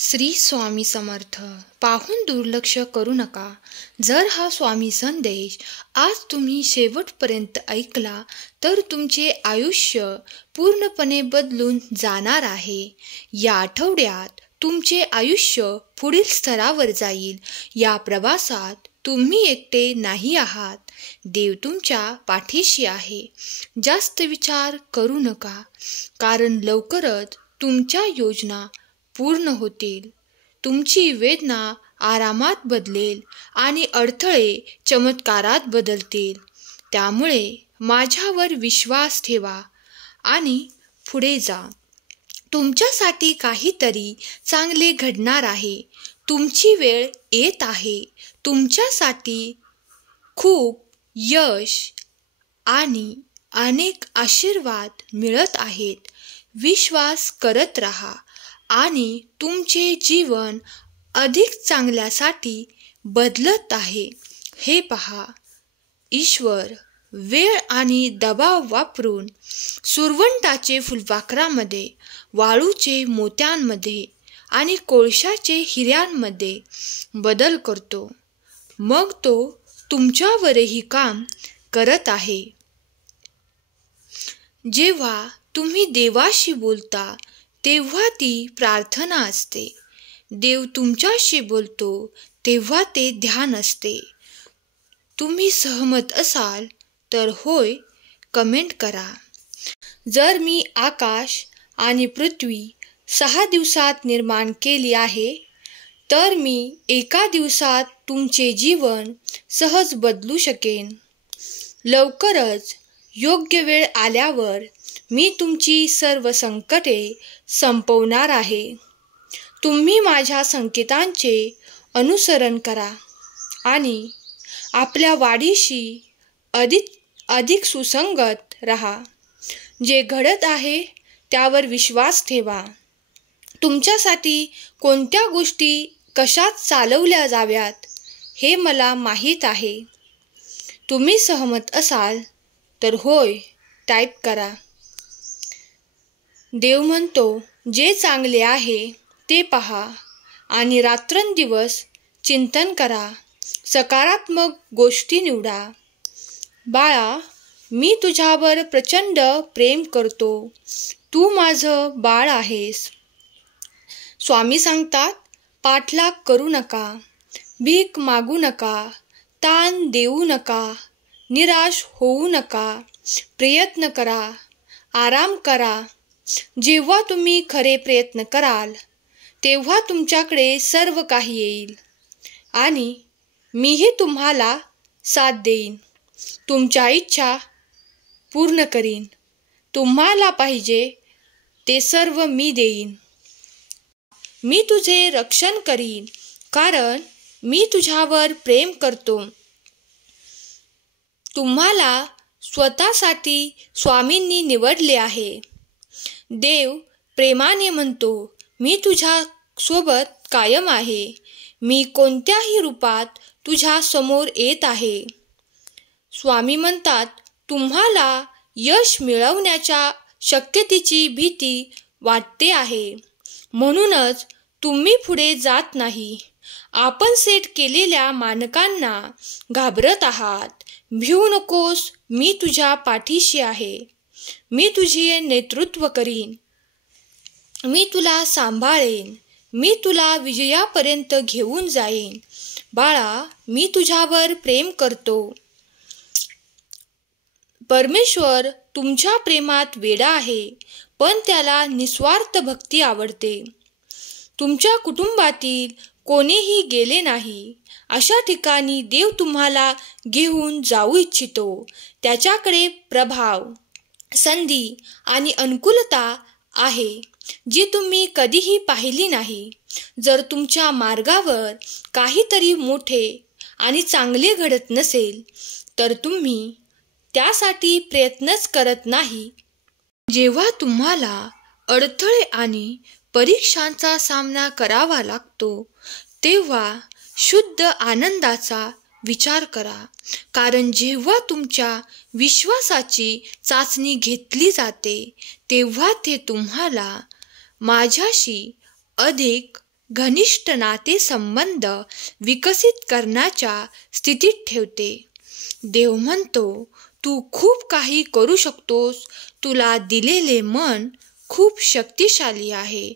श्री स्वामी समर्थ. पाहून दुर्लक्ष करू नका. जर हा स्वामी संदेश आज तुम्ही शेवटपर्यंत ऐकला तर तुमचे आयुष्य पूर्णपणे बदलून जाणार आहे. या आठवड्यात तुमचे आयुष्य पुढील स्तरावर जाईल. या प्रवासात तुम्ही एकटे नाही आहात. देव तुमच्या पाठीशी आहे. जास्त विचार करू नका, कारण लवकरच तुमच्या योजना पूर्ण होतील. तुमची वेदना आरामात बदलेल आणि अडथळे चमत्कारात बदलतील. त्यामुळे माझ्यावर विश्वास ठेवा आणि पुढे जा. तुमच्यासाठी काहीतरी चांगले घडणार आहे. तुमची वेळ येत आहे. तुमच्यासाठी खूप यश आणि अनेक आशीर्वाद मिळत आहेत. विश्वास करत राहा आणि तुमचे जीवन अधिक चांगल्यासाठी बदलत आहे हे पहा. ईश्वर वेळ आणि दबाव वापरून सुरवंटाचे फुलपाखरामध्ये, वाळूचे मोत्यांमध्ये आणि कोळशाचे हिऱ्यांमध्ये बदल करतो. मग तो तुमच्यावरही काम करत आहे. जेव्हा तुम्ही देवाशी बोलता तेव्हा ती प्रार्थना असते. देव तुमच्याशी बोलतो तेव्हा ते ध्यान असते. तुम्ही सहमत असाल तर होय कमेंट करा. जर मी आकाश आणि पृथ्वी 6 दिवसात निर्माण केली आहे, तर मी एका दिवसात तुमचे जीवन सहज बदलू शकेन. लवकरच योग्य वेळ आल्यावर मी तुमची सर्व संकटे संपवणार आहे. तुम्ही माझ्या संकेतांचे अनुसरण करा आणि आपल्या वाढीशी अधिक सुसंगत राहा. जे घडत आहे त्यावर विश्वास ठेवा. तुमच्यासाठी कोणत्या गोष्टी कशात चालवल्या जाव्यात हे मला माहीत आहे. तुम्ही सहमत असाल तर होय टाईप करा. देव म्हणतो, जे चांगले आहे ते पहा आणि रात्रंदिवस चिंतन करा. सकारात्मक गोष्टी निवडा. बाळा, मी तुझ्यावर प्रचंड प्रेम करतो. तू माझं बाळ आहेस. स्वामी सांगतात, पाठलाग करू नका, भीक मागू नका, ताण देऊ नका, निराश होऊ नका. प्रयत्न करा, आराम करा. जेव्हा तुम्ही खरे प्रयत्न कराल तेव्हा तुमच्याकडे सर्व काही येईल आणि मीही तुम्हाला साथ देईन. तुमच्या इच्छा पूर्ण करीन. तुम्हाला पाहिजे ते सर्व मी देईन. मी तुझे रक्षण करीन, कारण मी तुझ्यावर प्रेम करतो. तुम्हाला स्वतःसाठी स्वामींनी निवडले आहे. देव प्रेमाने म्हणतो, मी तुझ्या सोबत कायम आहे. मी कोणत्याही रूपात तुझ्या समोर येत आहे. स्वामी म्हणतात, तुम्हाला यश मिळवण्याच्या शक्यतेची भीती वाटते आहे, म्हणूनच तुम्ही पुढे जात नाही. आपण सेट केलेल्या मानकांना घाबरत आहात. भिवू नकोस, मी तुझ्या पाठीशी आहे. मी तुझे नेतृत्व करीन. मी तुला सांभाळेन. मी तुला विजयापर्यंत घेऊन जाईन. बाळा, मी तुझ्यावर प्रेम करतो. परमेश्वर तुमच्या प्रेमात वेडा आहे, पण त्याला निस्वार्थ भक्ती आवडते. तुमच्या कुटुंबातील कोणीही गेले नाही अशा ठिकाणी देव तुम्हाला घेऊन जाऊ इच्छितो. त्याच्याकडे प्रभाव, संधी आणि अनुकूलता आहे जी तुम्ही कधीही पाहिली नाही. जर तुमच्या मार्गावर काहीतरी मोठे आणि चांगले घडत नसेल तर तुम्ही त्यासाठी प्रयत्नच करत नाही. जेव्हा तुम्हाला अडथळे आणि परीक्षांचा सामना करावा लागतो तेव्हा शुद्ध आनंदाचा विचार करा, कारण जेव्हा तुमच्या विश्वासाची चाचणी घेतली जाते तेव्हा ते तुम्हाला माझ्याशी अधिक घनिष्ठ नाते संबंध विकसित करण्याच्या स्थितीत ठेवते. देव म्हणतो, तू खूप काही करू शकतोस. तुला दिलेले मन खूप शक्तिशाली आहे.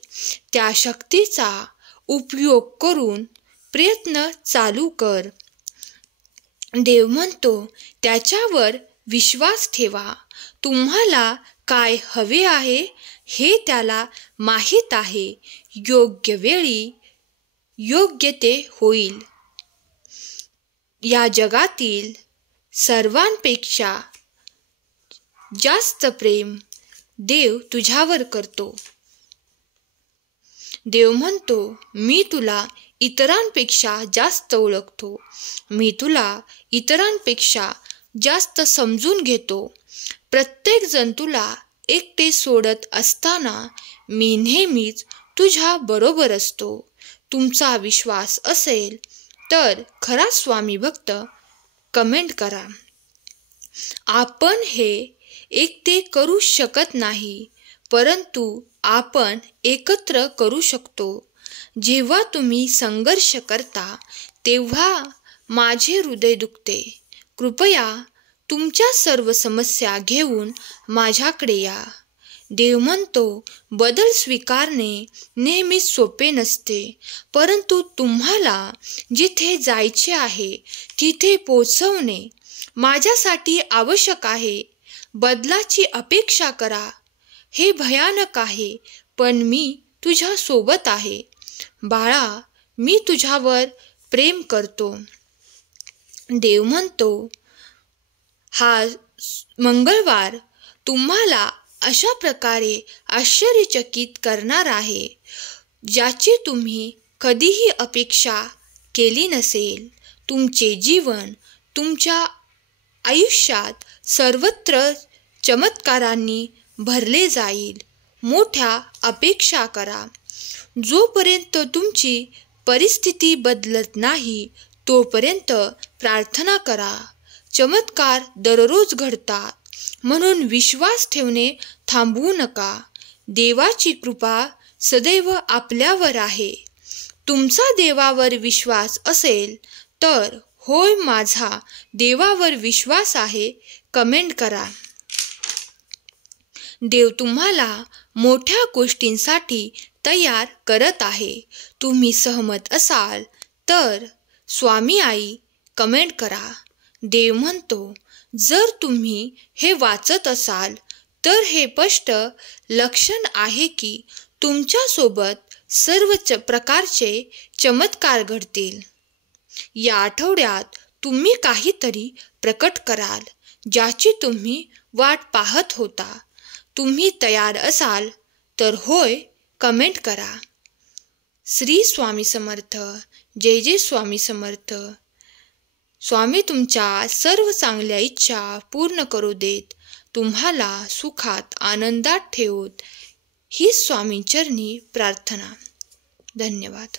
त्या शक्तीचा उपयोग करून प्रयत्न चालू कर. देव म्हणतो, त्याच्यावर विश्वास ठेवा. तुम्हाला काय हवे आहे हे त्याला माहीत आहे. योग्य वेळी योग्य ते होईल. या जगातील सर्वांपेक्षा जास्त प्रेम देव तुझ्यावर करतो. देव म्हणतो, मी तुला इतरांपेक्षा जास्त ओळखतो. मी तुला इतरांपेक्षा जास्त समजून घेतो. प्रत्येक जण तुला एकटे सोडत असताना मी नेहमीच तुझ्या बरोबर असतो. तुमचा विश्वास असेल तर खरा स्वामी भक्त कमेंट करा. आपण हे एकटे करू शकत नाही, परंतु आपण एकत्र करू शकतो. जेव्हा तुम्ही संघर्ष करता तेव्हा माझे हृदय दुखते. कृपया तुमच्या सर्व समस्या घेऊन माझ्याकडे या. देव म्हणतो, बदल स्वीकारणे नेहमीच सोपे नसते, परंतु तुम्हाला जिथे जायचे आहे तिथे पोहोचवणे माझ्यासाठी आवश्यक आहे. बदलाची अपेक्षा करा हे भयानक आहे, पण मी तुझ्या सोबत आहे. बाळा, मी तुझ्यावर प्रेम करतो. देव म्हणतो, हा मंगळवार तुम्हाला अशा प्रकारे आश्चर्यचकित करणार आहे, ज्याची तुम्ही कधीही अपेक्षा केली नसेल. तुमचे जीवन, तुमच्या आयुष्यात सर्वत्र चमत्कारांनी भरले जाईल. मोठ्या अपेक्षा करा. जोपर्यंत तुमची परिस्थिती बदलत नाही तोपर्यंत प्रार्थना करा. चमत्कार दररोज घडतात, म्हणून विश्वास ठेवणे थांबवू नका. देवाची कृपा सदैव आपल्यावर आहे. तुमचा देवावर विश्वास असेल तर होय, माझा देवावर विश्वास आहे कमेंट करा. देव तुम्हाला मोठ्या गोष्टींसाठी तयार करत आहे. तुम्ही सहमत असाल तर स्वामी आई कमेंट करा. देव म्हणतो, जर तुम्ही हे वाचत असाल तर हे स्पष्ट लक्षण आहे की तुमच्यासोबत सर्व प्रकारचे चमत्कार घडतील. या आठवड्यात तुम्ही काहीतरी प्रकट कराल ज्याची तुम्ही वाट पाहत होता. तुम्ही तयार असाल तर होय कमेंट करा. श्री स्वामी समर्थ. जय जय स्वामी समर्थ. स्वामी तुमच्या सर्व चांगल्या इच्छा पूर्ण करू देत, तुम्हाला सुखात आनंदात ठेवत, ही स्वामींचरणी प्रार्थना. धन्यवाद.